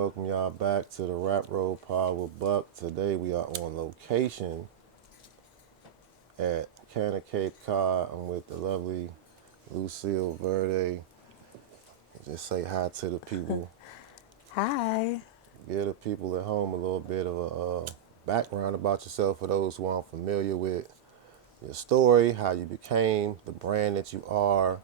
Welcome y'all back to the Rap Road Pod with Buck. Today we are on location at Canna Cape Cod. I'm with the lovely Lucille Verde. Just say hi to the people. Hi. Give the people at home a little bit of a background about yourself for those who aren't familiar with your story, how you became the brand that you are.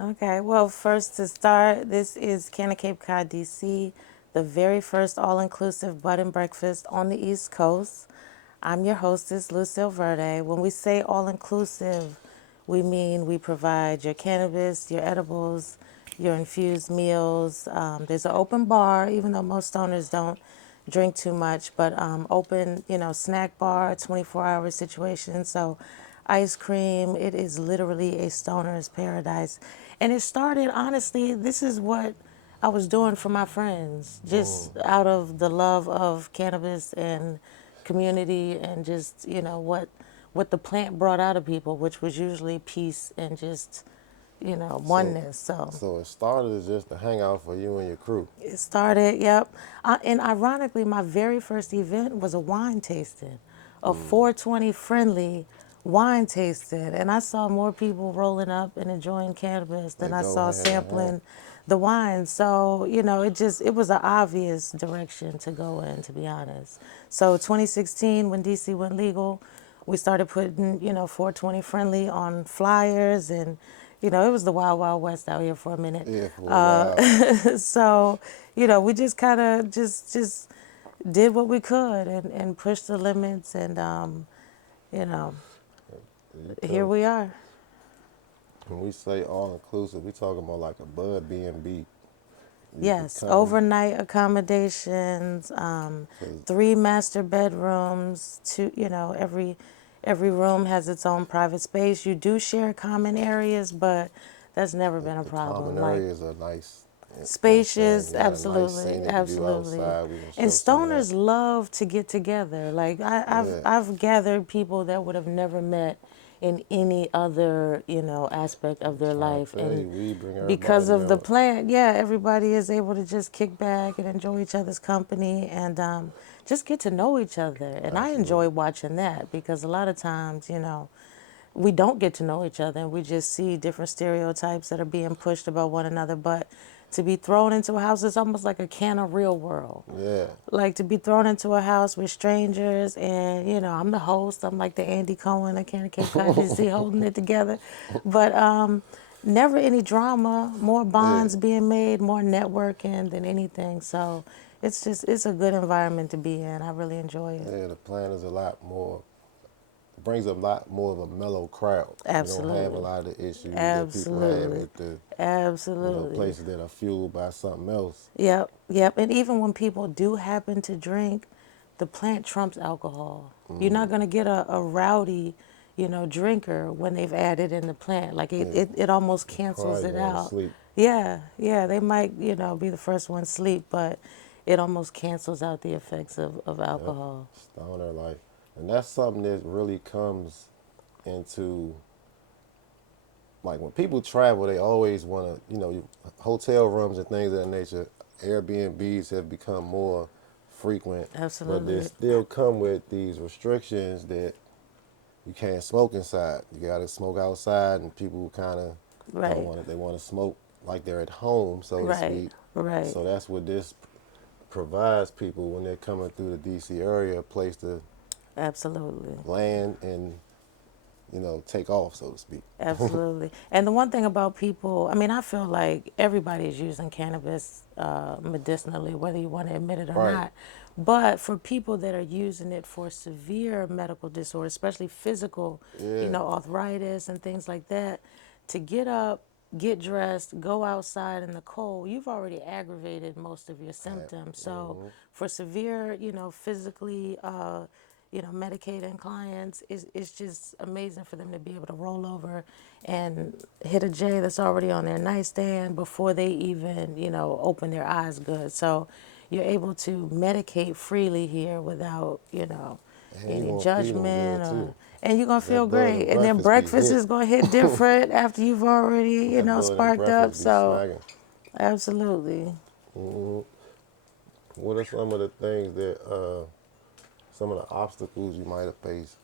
Okay, well, first to start, this is Canna Cape Cod DC, the very first all-inclusive bed and breakfast on the East Coast. I'm your hostess, Lucille Verde. When we say all-inclusive, we mean we provide your cannabis, your edibles, your infused meals. There's an open bar, even though most stoners don't drink too much, but open, snack bar, 24-hour situation. So ice cream, it is literally a stoner's paradise. And it started, honestly, this is what I was doing for my friends, just out of the love of cannabis and community and just, what the plant brought out of people, which was usually peace and just, So, oneness. So so it started as just a hangout for you and your crew. it started, yep. And ironically, my very first event was a wine tasting, a 420 friendly wine tasting. And I saw more people rolling up and enjoying cannabis They than I go saw hand in hand. sampling the wine. So, it was an obvious direction to go in, to be honest. So 2016, when DC went legal, we started putting, 420 friendly on flyers and it was the wild, wild west out here for a minute. Yeah, for a while. So, we just kind of just did what we could and pushed the limits, and you know, You here come we are. When we say all inclusive, we talking about like a Bud B&B. You could Yes, come, overnight accommodations, cause 3 master bedrooms. Every room has its own private space. You do share common areas, but that's never been a the common problem. Like areas are nice. You know what I'm saying? spacious, You got a nice absolutely, scenic view absolutely. outside. We can And show some of that. stoners love to get together. Like Yeah, I've gathered people that would have never met in any other, aspect of I'm their trying to life. tell And you, we bring because everybody of the out. plant, yeah, everybody is able to just kick back and enjoy each other's company and just get to know each other. And I Absolutely. enjoy watching that because a lot of times, we don't get to know each other and we just see different stereotypes that are being pushed about one another. But to be thrown into a house is almost like a can of real world. Yeah, Like to be thrown into a house with strangers, and I'm the host. I'm like the Andy Cohen of Canna Cape Cod DC holding it together. But never any drama, more yeah, bonds being made, more networking than anything. So it's a good environment to be in. I really enjoy it. yeah. The plan is a lot more. It brings a lot more of a mellow crowd. We don't have a Absolutely. lot of the issues that people have Absolutely. at the, Absolutely. places that are fueled by something else. Yep, yep. And even when people do happen to drink, the plant trumps alcohol. You're not going to get a rowdy, drinker when they've added in the plant. Like Yeah, it almost they cancels probably it going to out. sleep. Yeah, yeah. They might, be the first one sleep, but it almost cancels out the effects of Yep, alcohol. stoner life, and that's something that really comes into, like, when people travel, they always want to, hotel rooms and things of that nature. Airbnbs have become more frequent, but they Absolutely. still come with these restrictions that you can't smoke inside. You got to smoke outside, and people kind of don't Right, want it. They want to smoke like they're at home, so to right, speak. right. So that's what this provides people when they're coming through the DC area, a place to Absolutely. land and take off, so to speak. Absolutely. And the one thing about people, I mean, I feel like everybody is using cannabis medicinally, whether you want to admit it or Right. not. But for people that are using it for severe medical disorders, especially physical, Yeah. arthritis and things like that, to get up, get dressed, go outside in the cold, you've already aggravated most of your symptoms. So for severe, physically, medicating clients, it's just amazing for them to be able to roll over and hit a J that's already on their nightstand before they even, open their eyes good. So you're able to medicate freely here without, And you any gonna feed them judgment good too. or, and you're gonna That feel bud great. and And then breakfast be breakfast hit. is gonna hit different after you've already, That bud and sparked up. breakfast be So smacking. absolutely. What are some of the things that, some of the obstacles you might have faced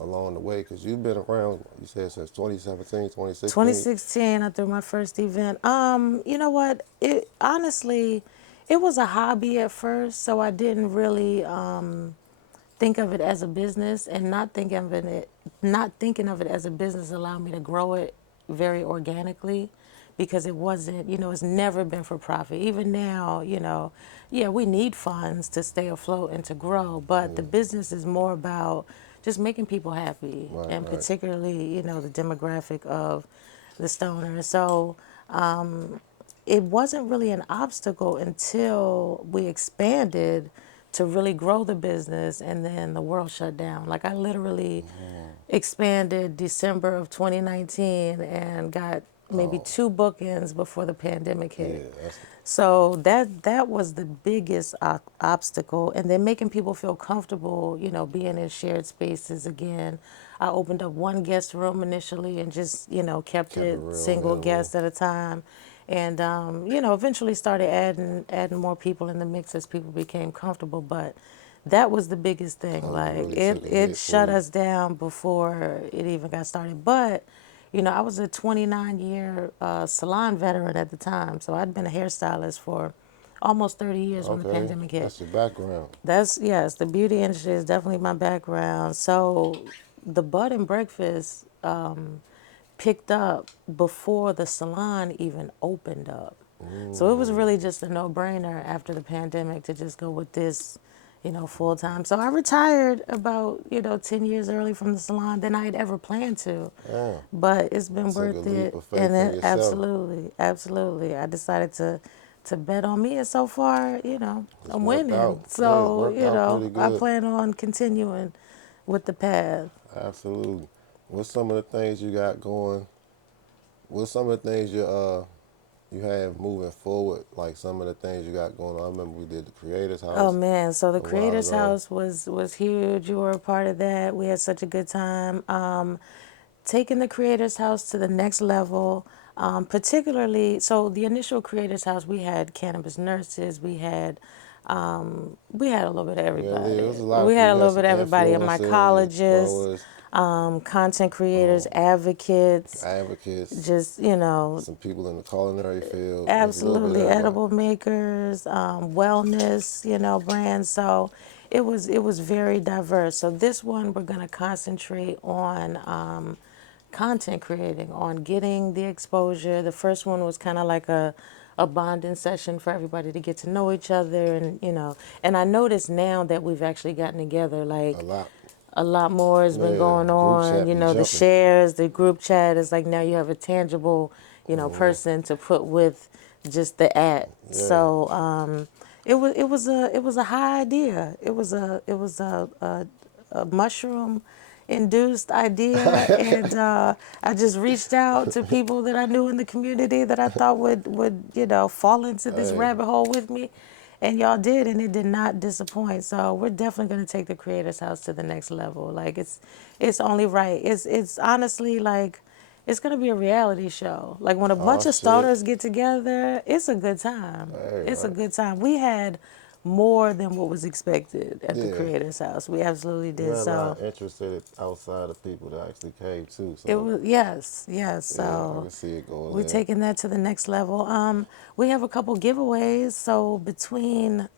along the way? Because you've been around, you said since 2017, 2016. 2016, I threw my first event. You know what? It honestly, it was a hobby at first, so I didn't really think of it as a business, and not thinking of it as a business allowed me to grow it very organically, because it wasn't, it's never been for profit. Even now, yeah, we need funds to stay afloat and to grow, but the business is more about just making people happy, Right, and right. particularly, the demographic of the stoner. So it wasn't really an obstacle until we expanded to really grow the business, and then the world shut down. Like, I literally expanded December of 2019 and got maybe Oh, 2 bookings before the pandemic hit. yeah, that's, So that was the biggest obstacle, and then making people feel comfortable, being in shared spaces again. I opened up one guest room initially and just, kept kept it it real single minimal. guest at a time, and eventually started adding more people in the mix as people became comfortable. But that was the biggest thing. Oh, it Like, really it took a it hit for shut you. us down before it even got started. But I was a 29-year salon veteran at the time, so I'd been a hairstylist for almost 30 years when the Okay, pandemic hit. that's your background. That's, yes, the beauty industry is definitely my background. So the bud and breakfast picked up before the salon even opened up. So it was Mm, really just a no-brainer after the pandemic to just go with this, full time. So I retired about, 10 years early from the salon than I had ever planned to. yeah, But it's been took a worth leap it. of And faith in then yourself. absolutely, absolutely. I decided to bet on me, and so far, It's I'm worked winning. out. Yeah, it's So, worked out pretty I good. plan on continuing with the path. Absolutely. What's some of the things you got going? What's some of the things you have moving forward? Like some of the things you got going on. I remember we did the Creators Oh House man, so the a while Creators ago. House was huge. You were a part of that. We had such a good time. Taking the Creators House to the next level. Particularly, so the initial Creators House, we had cannabis nurses, we had a little bit of Yeah, everybody. there was a lot We of had people. a You had little some bit of everybody, influencers and mycologists, growers, content creators, advocates, advocates, just, some people in the culinary field. There's a little bit of absolutely everybody. edible makers, wellness, brands. So it was very diverse. So this one we're going to concentrate on content creating, on getting the exposure. The first one was kind of like a bonding session for everybody to get to know each other, and and I notice now that we've actually gotten together, A like, lot. a lot more has been Yeah, going group on. chat be The jumping. shares, the group chat is like, now you have a tangible, person to put with just the at. Yeah. So it was a high idea. It was a mushroom induced idea, and I just reached out to people that I knew in the community that I thought would fall into this Hey, rabbit hole with me, and y'all did, and it did not disappoint. So we're definitely going to take the Creators House to the next level. Like, it's only right. It's honestly like, it's going to be a reality show. Like, when a oh bunch of shit. stoners get together, it's a good time. Hey, It's a right. good time. We had more than what was expected at the Yeah. Creators House. We absolutely You did. had a lot So of interested outside of people that actually came too. it So was, yes, yes. yeah, I So can see it going we're there. taking that to the next level. We have a couple giveaways. So between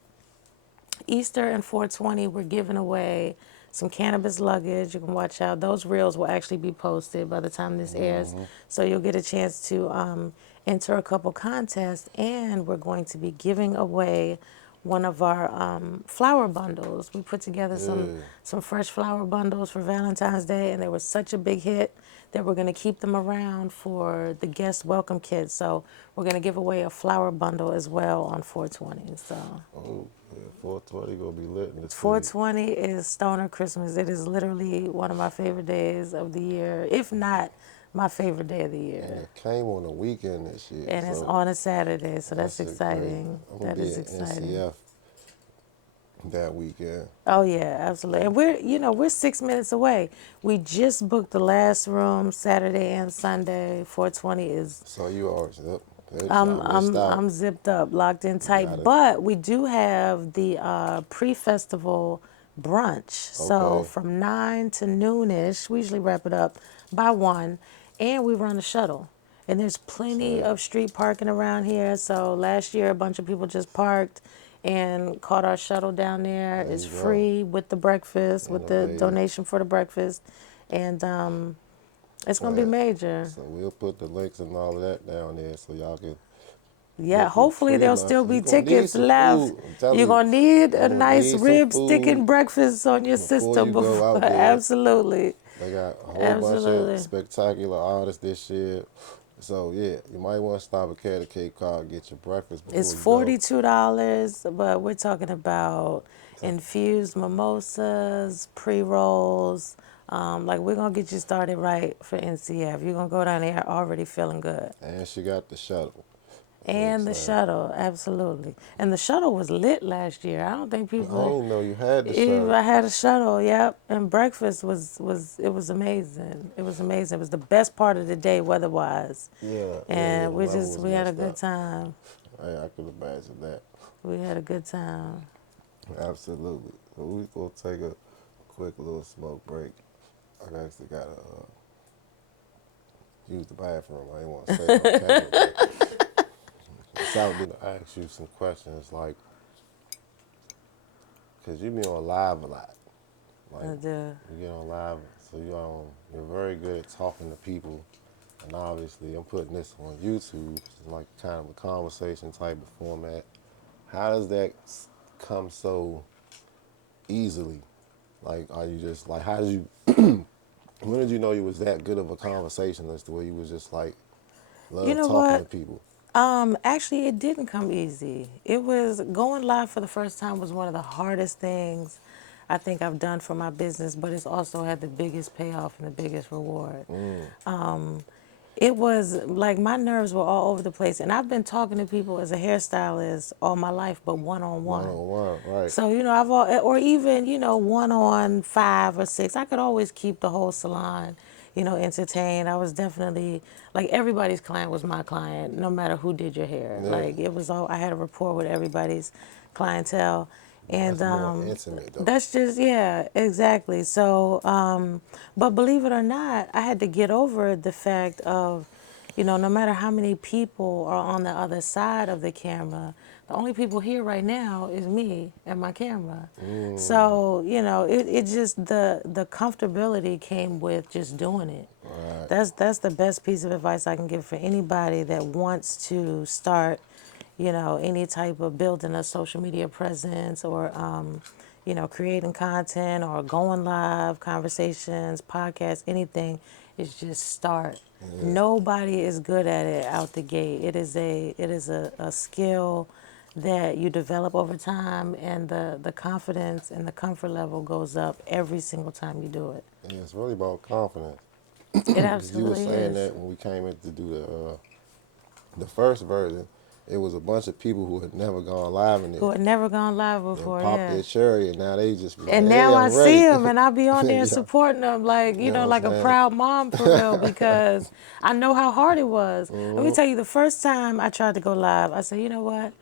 Easter and 420, we're giving away some cannabis luggage. You can watch out. Those reels will actually be posted by the time this airs. So you'll get a chance to enter a couple contests. And we're going to be giving away one of our flower bundles. We put together Yeah. some fresh flower bundles for Valentine's Day, and they were such a big hit that we're going to keep them around for the guest welcome kit. So we're going to give away a flower bundle as well on 420. So Oh, yeah. 420 gonna be lit in the city. 420 is Stoner Christmas. It is literally one of my favorite days of the year, if not my favorite day of the And year. it came on the weekend this year, And it's so on a Saturday, so that that's shit crazy. exciting. I'm gonna That be is at exciting. NCF that weekend. Oh yeah, absolutely. And we're 6 minutes away. We just booked the last room Saturday and Sunday. 420 is So you always, yep. Y'all missed out. I'm zipped up, locked in You tight. gotta. But we do have the pre-festival brunch. So Okay. from 9 to noonish, we usually wrap it up by 1, and we run a shuttle. And there's plenty Say, of street parking around here. So last year, a bunch of people just parked and caught our shuttle down there. there It's you go. free with the breakfast, with the Innovative. donation for the breakfast, and it's gonna be Right. major. So we'll put the links and all of that down there so y'all can Yeah, get your hopefully there'll pre-lunch. still You be gonna need tickets some left. food. I'm telling You're you, gonna need you a gonna nice need some rib sticking food breakfast on your before system you go before. out there. Absolutely. They got a whole bunch of Absolutely. spectacular artists this year. So yeah, you might want to stop at Canna Cape Cod and get your breakfast It's before you go. $42, but we're talking about infused mimosas, pre-rolls. Like we're gonna get you started right for NCF. You're gonna go down there already feeling good. And she got the shuttle. You know what I'm And the saying? shuttle, absolutely. And the shuttle was lit last year. I don't think I people didn't know you had the even shuttle. I had a shuttle, yep. And breakfast was it was amazing. It was amazing. It was the best part of the day weather wise. Yeah. And The weather was we had a messed good up. time. I could imagine that. We had a good time. Absolutely. So we gonna take a quick little smoke break. I actually gotta use the bathroom. I didn't want to say it on camera, but without me to ask you some questions like, cause you be on live a lot. Like I do. you get on live, so you're very good at talking to people. And obviously, I'm putting this on YouTube. It's like kind of a conversation type of format. How does that come so easily? Like, are you just like, how did you? When did you know you was that good of a conversationalist, where you was just like You love know talking to what? people? Actually, it didn't come easy. It was going live for the first time was one of the hardest things I think I've done for my business, but it's also had the biggest payoff and the biggest reward. It was like my nerves were all over the place, and I've been talking to people as a hairstylist all my life, but one on One one. on one, right? So or even one on 5 or 6. I could always keep the whole salon, entertained. I was definitely like everybody's client was my client, no matter who did your hair. Yeah, Like it was all I had a rapport with everybody's clientele, and that's more intimate though. that's just yeah, exactly. So, but believe it or not, I had to get over the fact of no matter how many people are on the other side of the camera, the only people here right now is me and my camera. So, it just the comfortability came with just doing it. Right. That's the best piece of advice I can give for anybody that wants to start, any type of building a social media presence or creating content or going live, conversations, podcasts, anything, is just start. Yeah. Nobody is good at it out the gate. It is a skill that you develop over time, and the confidence and the comfort level goes up every single time you do it. Yeah, it's really about confidence. It Because you were absolutely saying is. that when we came in to do the first version, it was a bunch of people who had never gone live in Who it had never gone live and before, popped yeah. their cherry, and now they just be like, And "Hey, now I I'm see ready." them, and I be on there Yeah, supporting them, like, you know what I'm like a saying? proud mom for real, because I know how hard it was. Let me tell you, the first time I tried to go live, I said, you know what?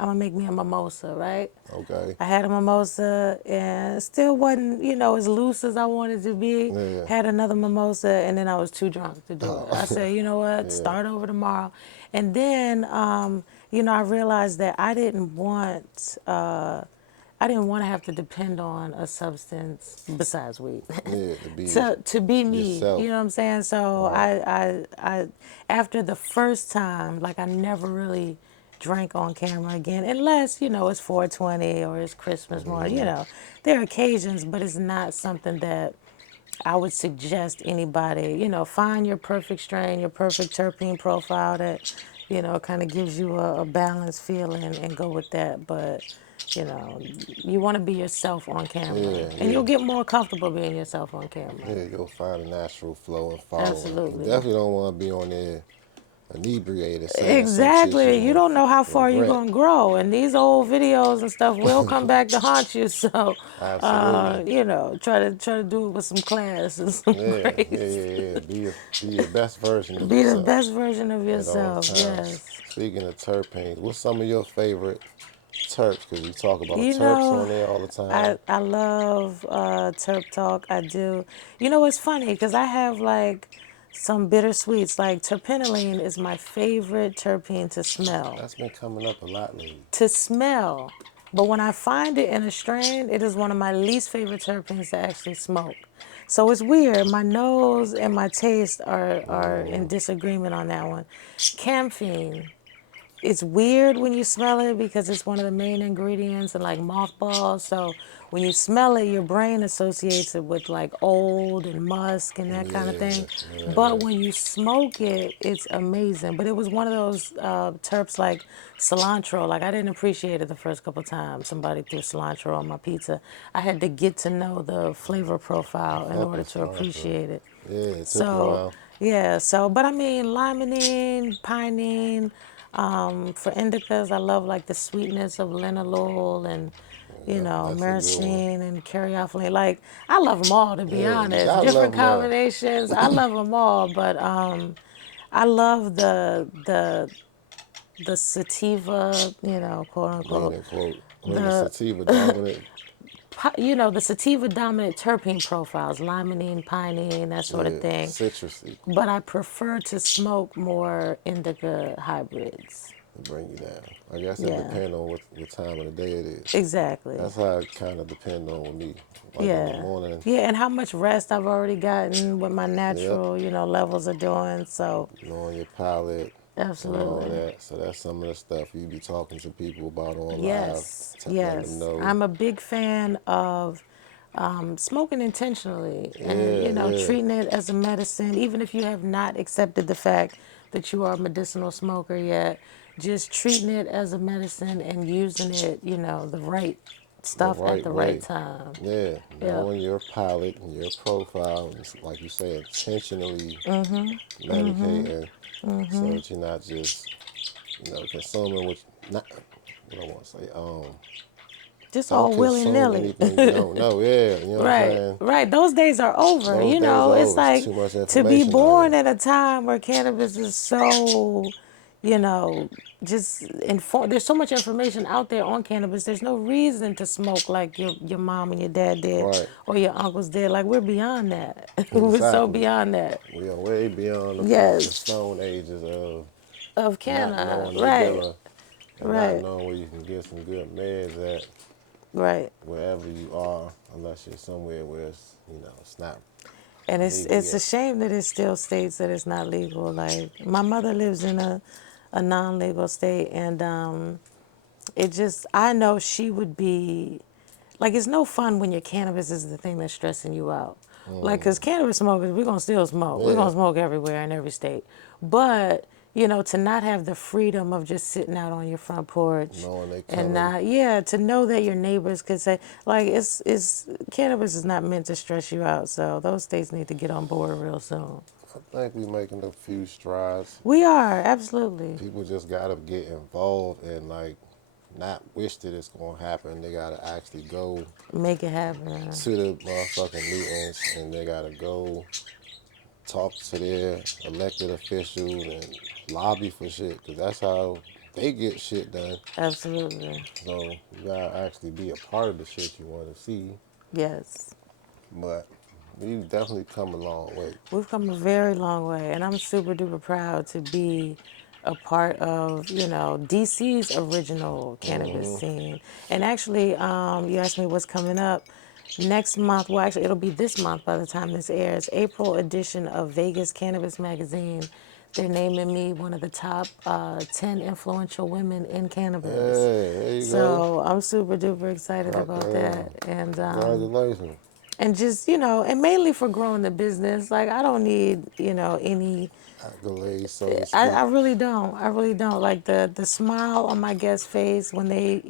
I'm gonna make me a mimosa, right? Okay. I had a mimosa and it still wasn't, as loose as I wanted to be. Yeah. Had another mimosa and then I was too drunk to do it. Oh, I said, you know what, yeah. start over tomorrow. And then, I realized that I didn't want to have to depend on a substance besides weed Yeah, to be to be me. You yourself. know what I'm saying? So Right. after the first time, like I never really drank on camera again, unless it's 420 or it's Christmas morning. There are occasions, but it's not something that I would suggest anybody. Find your perfect strain, your perfect terpene profile that kind of gives you a balanced feeling and go with that. But you know, you want to be yourself on camera, Yeah, and yeah. you'll get more comfortable being yourself on camera. Yeah, you'll find a natural flow and follow it. You Absolutely. definitely don't want to be on there inebriated saying some shit you Exactly. You want don't know how to far you're regret. gonna grow, and these old videos and stuff will come back to haunt you. So, Absolutely. try to do it with some class and some Yeah, yeah, grace. yeah, yeah. Be your best version of Be the yourself best version of at all yourself. times. Yes. Speaking of terpenes, what's some of your favorite terps? Because you talk about You terps know, on there all the time. I love Terp Talk. I do. You know, it's funny because I have like some bittersweets. Like terpinolene is my favorite terpene to smell. That's been coming up a lot lately. To smell. But when I find it in a strain, it is one of my least favorite terpenes to actually smoke. So it's weird. My nose and my taste are in disagreement on that one. Camphene, it's weird when you smell it because it's one of the main ingredients in like mothballs. So when you smell it, your brain associates it with like old and musk and that kind of Yeah, thing. yeah, But yeah. when you smoke it, it's amazing. But it was one of those terps like cilantro. Like I didn't appreciate it the first couple times. Somebody threw cilantro on my pizza. I had to get to know the flavor I profile in fuck order with to cilantro. appreciate it. Yeah, it took a So, while. yeah, but I mean, limonene, pinene, for indicas, I love like the sweetness of linalool and, Yep, that's a good one. myrcene and caryophyllene. Like, I love them all, to be Yeah, you honest. gotta love Different them all. combinations, I love them all, but I love the sativa, quote Lean unquote, and quote. When the the sativa dominant, the sativa dominant terpene profiles, limonene, pinene, that sort of yeah, thing. citrusy But I prefer to smoke more indica hybrids. to bring you down. I guess it Yeah, depends on what time of the day it is. exactly. That's how it kind of depend on with me. Like in the Yeah. morning, Yeah, and how much rest I've already gotten, what my yep, natural, levels are doing. So, knowing your palate and all absolutely. that. So that's some of the stuff you be talking to people about on live, Yes, letting them yes. know. I'm a big fan of smoking intentionally and, Yeah, yeah, treating it as a medicine, even if you have not accepted the fact that you are a medicinal smoker yet, just treating it as a medicine and using it, the right the stuff at right the right way. time. Yeah, Yep. knowing your palate and your profile, and like you say, intentionally medicating so that you're not just, consuming what not what I want to say. Just Don't all willy consume nilly. anything you don't know. Yeah, you know what I'm Right, saying. right. Those days are over. Those days are It's over. It's like too much to be information out here. born at a time where cannabis is so, you know, just inform. There's so much information out there on cannabis. There's no reason to smoke like your mom and your dad did, Right. or your uncles did. Like we're beyond that. We're so Exactly. beyond that. We are way beyond the Yes, stone ages of of not canna. knowing the Right, dealer and not right, knowing where you can get some good meds at right. wherever you are, unless you're somewhere where it's not And legal it's a yet. shame that it still states that it's not legal. Like my mother lives in a non-legal state, and it just I know she would be like it's no fun when your cannabis is the thing that's stressing you out. Like, cause cannabis smokers, we're gonna still smoke. We're Yeah, gonna smoke everywhere in every state, but to not have the freedom of just sitting out on your front porch knowing they and coming. not, yeah, to know that your neighbors could say, like, it's cannabis is not meant to stress you out. So those states need to get on board real soon. I think we making a few strides. We are absolutely People just gotta get involved and like not wish that it's gonna happen. They gotta actually go make it happen. to the motherfucking meetings and they gotta go talk to their elected officials and lobby for shit because that's how they get shit done. Absolutely, So you gotta actually be a part of the shit you want to see. yes. But we've definitely come a long way. We've come a very long way, and I'm super duper proud to be a part of, DC's original cannabis scene. And actually, you asked me what's coming up next month. Well, actually, it'll be this month by the time this airs. April edition of Vegas Cannabis Magazine. They're naming me one of the top 10 influential women in Hey, cannabis. there you go. So I'm super duper excited Rock about that. that. And Congratulations. just and mainly for growing the business. Like I don't need any. Accolades, so to I speak. really don't. I really don't. Like the smile on my guest's face when they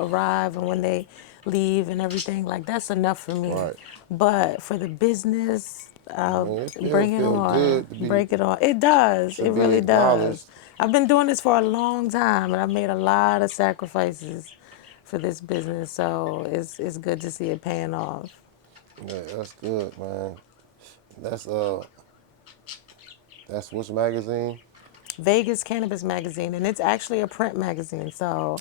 arrive and when they leave and everything. Like that's enough for me. Right. But for the business. I mean, it Bring it feel on. good to be Break it on. It does. to It be really does. acknowledged. I've been doing this for a long time, and I've made a lot of sacrifices for this business. So it's good to see it paying off. Yeah, that's good, man. That's that's which magazine? Vegas Cannabis Magazine, and it's actually a print magazine. So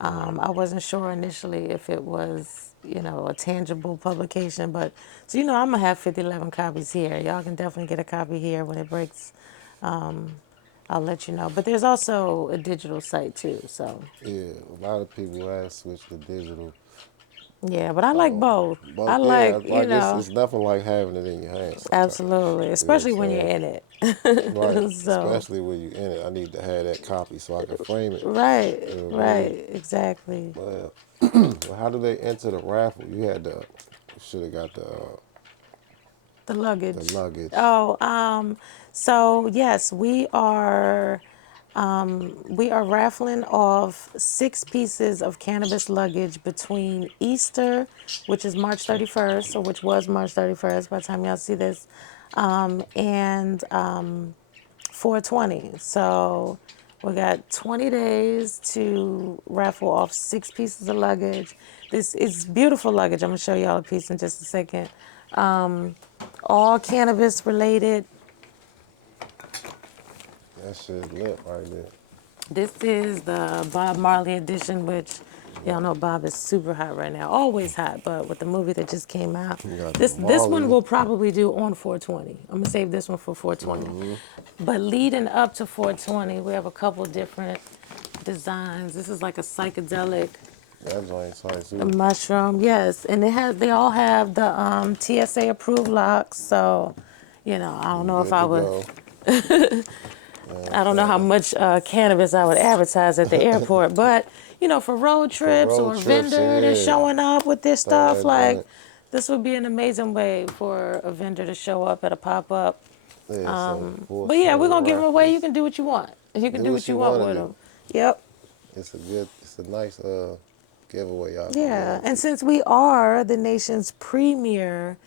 I wasn't sure initially if it was, a tangible publication. But, so, I'm going to have 5011 copies here. Y'all can definitely get a copy here when it breaks. I'll let you know. But there's also a digital site too. So, Yeah, a lot of people have switched to digital. yeah, but I like both. I But yeah, like, like it's nothing like having it in your hand sometimes. absolutely, You know what I'm especially when you're saying? in Right. it. So, Especially when you in it. I need to have that copy so I can frame it. right, You know what I mean? right, exactly. Well, well, how do they enter the raffle? You had the, you should have got The the luggage. luggage. Oh, so yes, we are raffling off 6 pieces of cannabis luggage between Easter, which is March 31st, or which was March 31st by the time y'all see this, and 420. So we got 20 days to raffle off 6 pieces of luggage. This is beautiful luggage. I'm gonna show y'all a piece in just a second. All cannabis related. That shit lit right there. This is the Bob Marley edition, which y'all know Bob is super hot right now. Always hot, but with the movie that just came out, You got the this one Marley. we'll probably do on 420. I'm gonna save this one for 420. But leading up to 420, we have a couple different designs. This is like a psychedelic That joint's tight too. mushroom, yes, and they all have the TSA approved locks. So, I don't You know if good I to would. go. You know what I'm I don't know how saying? much cannabis I would advertise at the airport, but for road For trips or road a trips, vendor that's yeah. showing up with their Throw stuff, that like joint. this would be an amazing way for a vendor to show up at a pop up. Yeah, so But yeah, we're 420 gonna give them away. You raffles. can do what you want. You can Do do what what you you want want to with do. them. Yep. It's a nice giveaway y'all can get Yeah, and into. since we are the nation's premier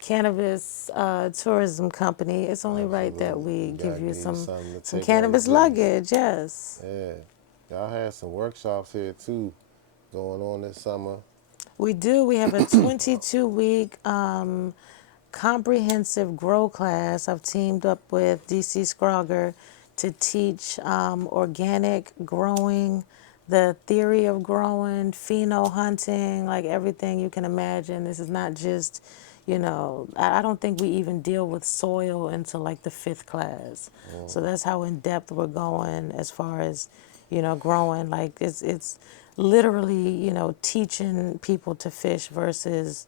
cannabis tourism company, it's only right that Absolutely. we We give gotta you give you some something to some take on the cannabis goodies. luggage. Yes, Yeah. Y'all had some workshops here too going on this summer. we do. We have a 22-week comprehensive grow class. I've teamed up with DC Scrogger to teach organic growing, the theory of growing, pheno hunting, like everything you can imagine. This is not just, I don't think we even deal with soil until like the 5th class. So that's how in depth we're going as far as, growing. Like it's literally, teaching people to fish versus,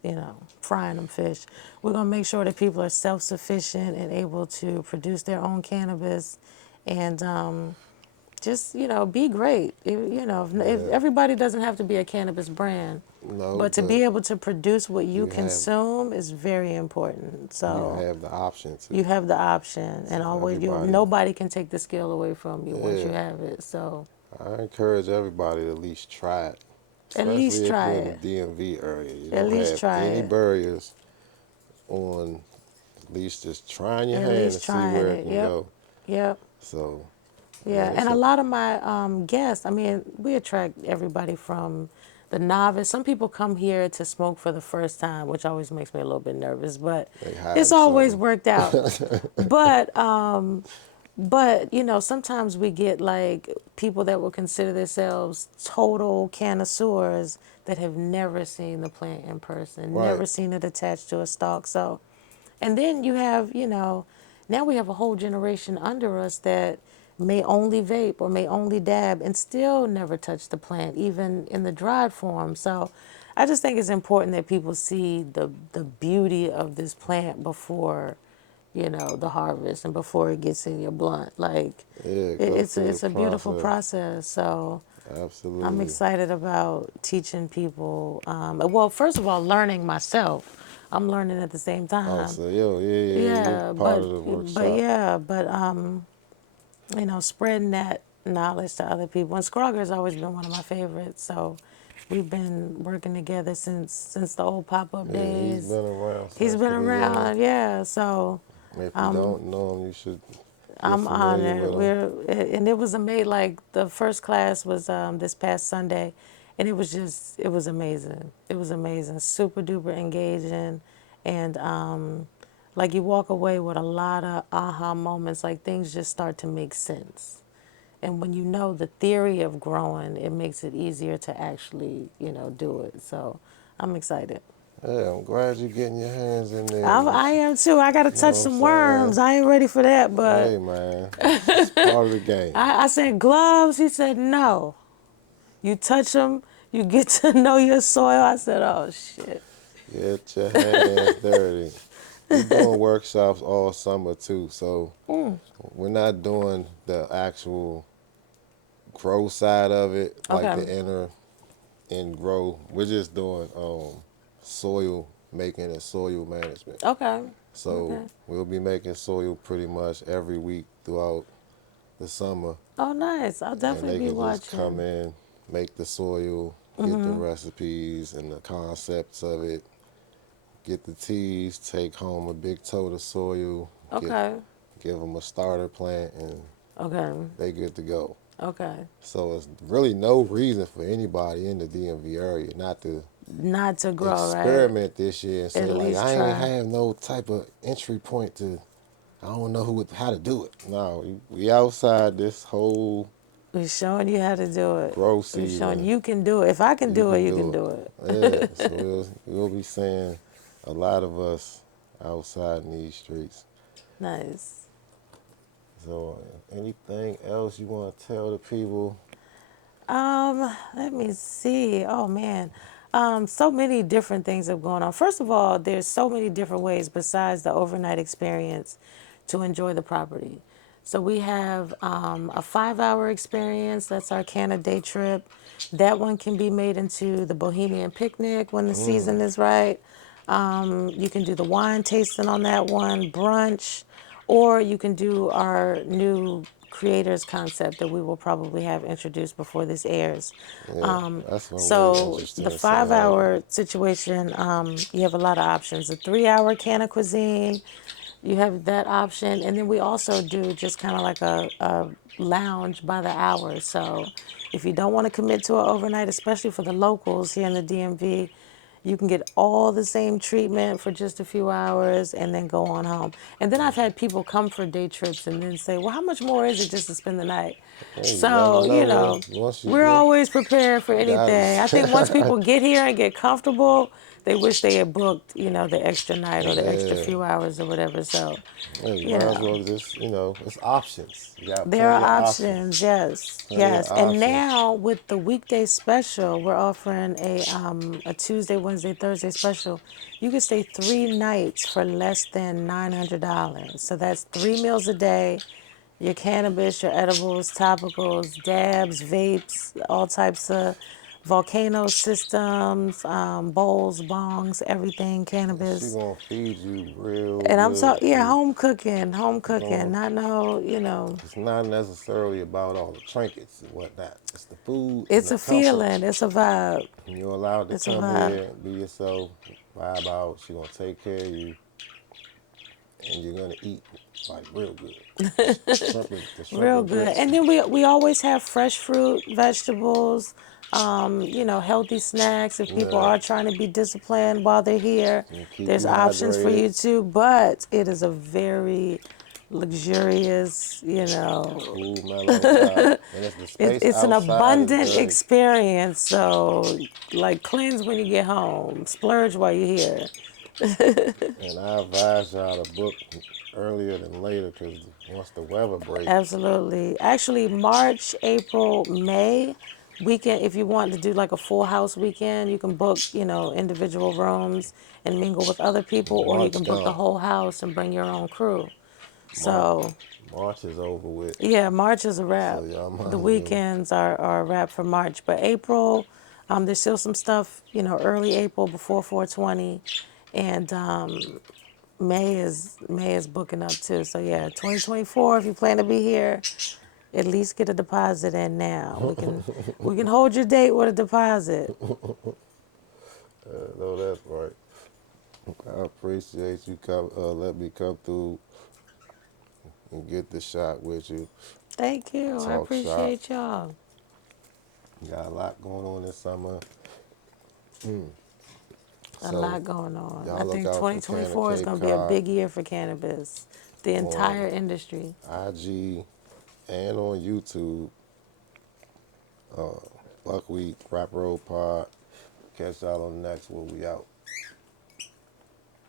frying them fish. We're going to make sure that people are self sufficient and able to produce their own cannabis and just, be great. If Yeah. everybody doesn't have to be a cannabis brand, No, but to but be able to produce what you you have consume is very important. you So have the option you to. have the option, and So always everybody, nobody can take the skill away from you once you yeah. have it. So I encourage everybody to at least try it. at least Especially if try you're in the it. DMV area. You At don't least have try any it. barriers on at least just trying your At hand to least see trying where it it. can Yep. go. Yep. So, Yeah. man, And it's a a lot of my guests, I mean, we attract everybody from the novice. Some people come here to smoke for the first time, which always makes me a little bit nervous, but they it's hiding always something. worked out. But sometimes we get like people that will consider themselves total connoisseurs that have never seen the plant in person, Right. never seen it attached to a stalk. So, and then you have, now we have a whole generation under us that may only vape or may only dab and still never touch the plant, even in the dried form. So I just think it's important that people see the beauty of this plant before, the harvest and before it gets in your blunt. Like Yeah, go through the it's a beautiful process. process. So I'm Absolutely. excited about teaching people. Well, first of all, learning myself. I'm learning at the same Oh, time. so yo, yeah, yeah, yeah. You Yeah, part but of the but workshop. yeah, but spreading that knowledge to other people. And Scrogger's always been one of my favorites. So We've been working together since the old pop-up Yeah, he's days. been around He's since been the beginning. around, yeah. So If you don't know him, you should get I'm familiar honored. with him. And it was amazing. Like the first class was this past Sunday, and it was amazing. It was amazing, super duper engaging, and like you walk away with a lot of aha moments. Like things just start to make sense. And when you know the theory of growing, it makes it easier to actually, do it. So I'm excited. Yeah, I'm glad you're getting your hands in there. I am too. I got to You know touch what I'm some saying? worms. I ain't ready for that, but Hey, man, it's part of the game. I said gloves. He said no. You touch them, you get to know your soil. I said, oh shit. Get your hands dirty. We doing workshops all summer too, so we're not doing the actual grow side of it, like Okay. the inner and grow. We're just doing soil making and soil management. Okay. So Okay. we'll be making soil pretty much every week throughout the summer, Oh, nice. I'll and they definitely be can just come watching. in, make the soil, get the recipes and the concepts of it, get the teas, take home a big tote of soil, Okay. give them a starter plant, and Okay. they good to go. Okay. So it's really no reason for anybody in the DMV area not to Not to grow, right? experiment this year and At say like least I ain't try. have no type of entry point to I don't know how to do it. No, we outside this whole We're showing you how to do it. grow We're showing season. you can do it. If I can You do it, can you can do do it. it. Yeah. So we'll be seeing a lot of us outside in these streets. Nice. So anything else you want to tell the people? Let me see. Oh man. So many different things have gone on. First of all, there's so many different ways besides the overnight experience to enjoy the property. So we have a 5-hour experience. That's our Canada day trip. That one can be made into the Bohemian picnic when the season is right. You can do the wine tasting on that one, brunch, or you can do our new creators concept that we will probably have introduced before this airs. Yeah, that's what I'm really So interested the in seeing. How 5-hour situation, you have a lot of options. The 3-hour Canna cuisine, you have that option, and then we also do just kind of like a lounge by the hour. So if you don't want to commit to an overnight, especially for the locals here in the DMV, you can get all the same treatment for just a few hours and then go on home. And then I've had people come for day trips and then say, well, how much more is it just to spend the night? hey, you never So, know. Once you we're get always prepared for got anything. I think once people get here and get comfortable, they wish they had booked, the extra night or the extra yeah. few hours or whatever. So, Hey, you you might as know. well just it's options. You got There plenty of are options, options. yes, Plenty of yes. And options. now with the weekday special, we're offering a Tuesday, Wednesday, Thursday special. You can stay 3 nights for less than $900. So that's 3 meals a day, your cannabis, your edibles, topicals, dabs, vapes, all types of volcano systems, bowls, bongs, everything, And she cannabis. gonna feed you real And I'm good talking, yeah, too. home She cooking, gonna not no. it's not necessarily about all the trinkets and whatnot. It's the food and It's the a comfort. feeling. It's a vibe. And you're allowed to It's a come vibe. here, be yourself, vibe out. She gonna take care of you, and you're gonna eat like real good. The shrimp Real and good. grits. And then we always have fresh fruit, vegetables, healthy snacks. If people Yeah, are trying to be disciplined while they're here, and keep there's you options for hydrated. you too. But it is a very luxurious, Cool, mellow vibe. And it's the space it's an outside is abundant very. experience. So, like, cleanse when you get home, splurge while you're here. And I advise y'all to book earlier than later because once the weather break, Absolutely. Actually, March, April, May weekend, if you want to do like a full house weekend, you can book, individual rooms and mingle with other people, or you March can book the gone. whole house and bring your own crew. March, So, March is over with. yeah, March is a So wrap. y'all might The as well. weekends are a wrap for March. But April, there's still some stuff, early April before 420. And May is booking up too. So yeah, 2024, if you plan to be here, at least get a deposit in now. We can hold your date with a deposit. No, that's right. I appreciate you come. Let me come through and get the shot with you. Thank you. I Talk shop. appreciate y'all. Got a lot going on this summer. A So lot going on. I y'all look think out for Canna 2024 is Cape going to be a Cod big year for cannabis, the on entire industry. IG and on YouTube. Bukweetz, Rap Road Pod. Catch y'all on the next one. We out.